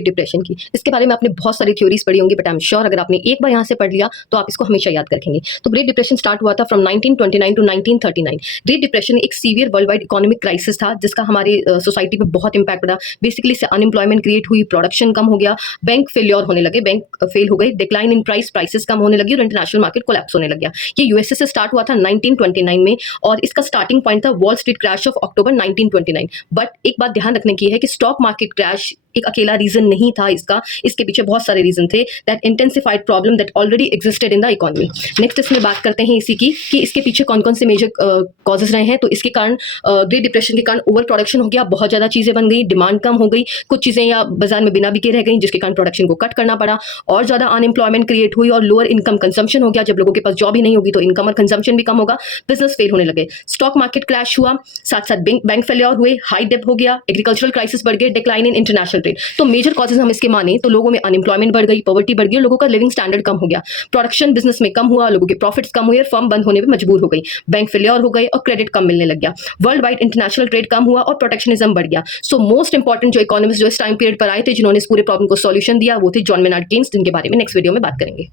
Depression की। इसके बारे में आपने बहुत सारी थ्योरीज पढ़ी होंगी, बट आई एम श्योर अगर आपने एक बार यहाँ से पढ़ लिया तो आप इसको हमेशा याद रखेंगे। तो ग्रेट डिप्रेशन स्टार्ट हुआ था फ्रॉम 1929 टू 1939। ग्रेट डिप्रेशन एक severe world wide economic crisis था जिसका हमारे सोसाइटी पे बहुत इंपैक्ट पड़ा। बेसिकली इससे अनएम्प्लॉयमेंट क्रिएट हुई, प्रोडक्शन कम हो गया, बैंक फेल्योर होने लगे, बैंक फेल हो गए, डिक्लाइन इन प्राइसेस कम होने लगी और इंटरनेशनल मार्केट कोलैप्स होने लग गया। ये यूएसए से स्टार्ट हुआ था 1929 में और इसका स्टार्टिंग पॉइंट था wall street crash of October 1929। But एक बात ध्यान रखने की है कि स्टॉक मार्केट क्रैश एक अकेला रीजन नहीं था इसका, इसके पीछे बहुत सारे रीजन थे that intensified problem that already existed in the economy. Next इसमें बात करते हैं इसी की कि इसके पीछे कौन कौन से मेजर कॉजेज रहे हैं। तो इसके कारण ग्रेट डिप्रेशन के कारण ओवर प्रोडक्शन हो गया, बहुत ज़्यादा चीज़ें बन गई, डिमांड कम हो गई, कुछ चीज़ें या बाजार में बिना बिके रह गई जिसके कारण प्रोडक्शन को कट करना पड़ा, और ज़्यादा अनएम्प्लॉयमेंट क्रिएट हुई और लोअर इनकम कंजम्पशन हो गया। जब लोगों के पास जॉब ही नहीं होगी तो इनकम और कंजम्पशन भी कम होगा, बिजनेस फेल होने लगे, स्टॉक मार्केट क्रैश हुआ, साथ साथ बैंक फेलियर हुए, हाई डेट हो गया, एग्रीकल्चरल क्राइसिस बढ़ गए, डिक्लाइन इन इंटरनेशनल ट्रेड। तो मेजर कॉजेज हम इसके माने तो लोगों में अनएम्प्लॉयमेंट बढ़ गई, पॉवर्टी बढ़ गई, लोगों का लिविंग स्टैंडर्ड कम हो गया, प्रोडक्शन बिजनेस में कम हुआ, लोगों के प्रॉफिट्स कम हुए, फर्म बंद होने पर मजबूर हो गई, बैंक फेलियर हो गए और क्रेडिट कम मिलने लग गया, वर्ल्ड वाइड इंटरनेशनल ट्रेड कम हुआ और प्रोटेक्शनिज्म बढ़ गया। सो मोस्ट इंपॉर्टेंट जो इकोनॉमिस्ट जो इस टाइम पीरियड पर आए थे जिन्होंने इस पूरे प्रॉब्लम को सॉल्यूशन दिया वो थे जॉन मेनार्ड केन्स, जिनके बारे में नेक्स्ट वीडियो में बात करेंगे।